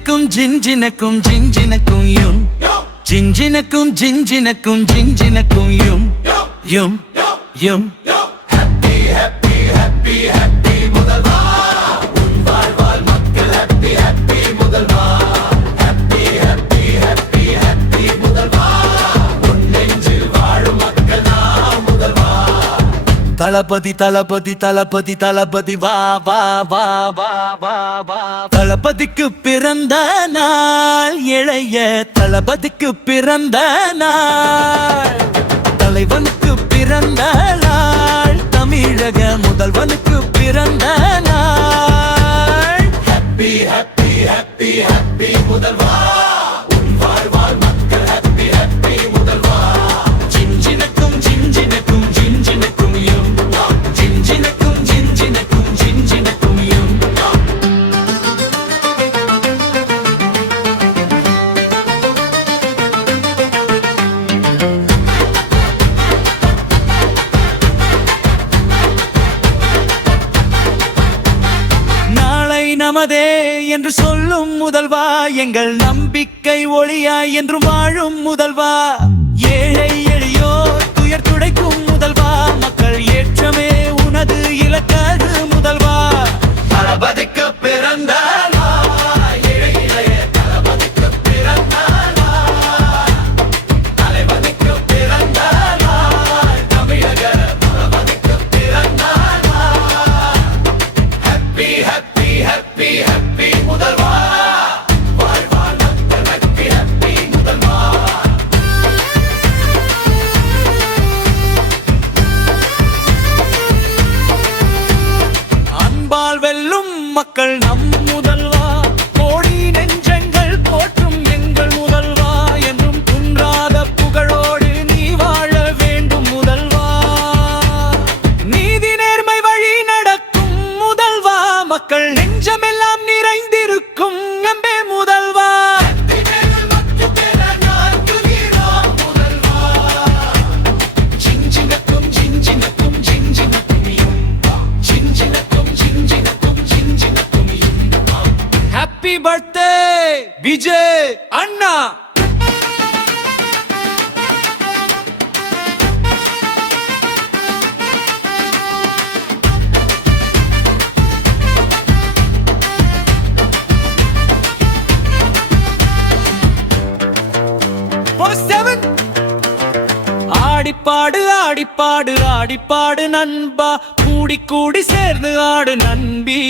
ஜிஞ்சினக்கும் ஜிஞ்சினக்கும் ஜிஞ்சினக்கும் யும் ஜிஞ்சினக்கும் ஜிஞ்சினக்கும் ஜிஞ்சினக்கும் யும் யும் யும் ஹாப்பி ஹாப்பி ஹாப்பி ஹாப்பி முதல்வா உன் வாழ்வால் மக்கள் ஹாப்பி ஹாப்பி முதல்வா ஹாப்பி ஹாப்பி ஹாப்பி ஹாப்பி முதல்வா உன் நெஞ்சில் வாழும் மக்கள் நான் முதல்வா தளபதி தளபதி தளபதி தளபதி வா வா வா வா வா வா தளபதிக்கு பிறந்த நாள் இளைய தளபதிக்கு பிறந்த நாள் தலைவனுக்கு பிறந்த நாள் தமிழக முதல்வனுக்கு பிறந்த நாள் ஹாப்பி ஹாப்பி ஹாப்பி ஹாப்பி முதல்வா உன் வாழ்வால் மக்கள் ஹாப்பி ஹாப்பி முதல்வா ஜிஞ்சினக்கும் ஜிஞ்சினக்கும் ஜிஞ்சினக்கும் யும் ஜிஞ்சினக்கும் ஜிஞ்சினக்கும் ஜிஞ்சினக்கும் யும் நாளை நமதே என்று சொல்லும் முதல்வா எங்கள் நம்பிக்கை ஒளியாய் என்று வாழும் முதல்வா ஏழை எளியோர் துயர் துடைக்கும் முதல்வா மக்கள் ஏற்றமே உனது இலக்கது முதல்வா தளபதிக்கு பிறந்த நாள் இளைய தளபதிக்கு பிறந்த நாள் தலைவனுக்கு பிறந்த நாள் தமிழக தளபதிக்கு பிறந்த நாள் ஹாப்பி ஹாப்பி ஹாப்பி ஹாப்பி முதல்வா வாழ்வால் மக்கள் ஹாப்பி ஹாப்பி முதல்வா அன்பால் வெல்லும் மக்கள் நம் முதல்வா கோடி நெஞ்சங்கள் போற்றும் எங்கள் முதல்வா என்றும் குன்றாத புகழோடு நீ வாழ வேண்டும் முதல்வா நீதி நேர்மை வழி நடக்கும் முதல்வா மக்கள் நெஞ்சமெல்லாம் நிறைந்திருக்கும் எம்பே முதல்வா ஹாப்பி பர்த்டே விஜய் அண்ணா ஆடிப்பாடு ஆடிப்பாடு ஆடிப்பாடு நண்பா கூடி கூடி சேர்ந்து ஆடு நண்பி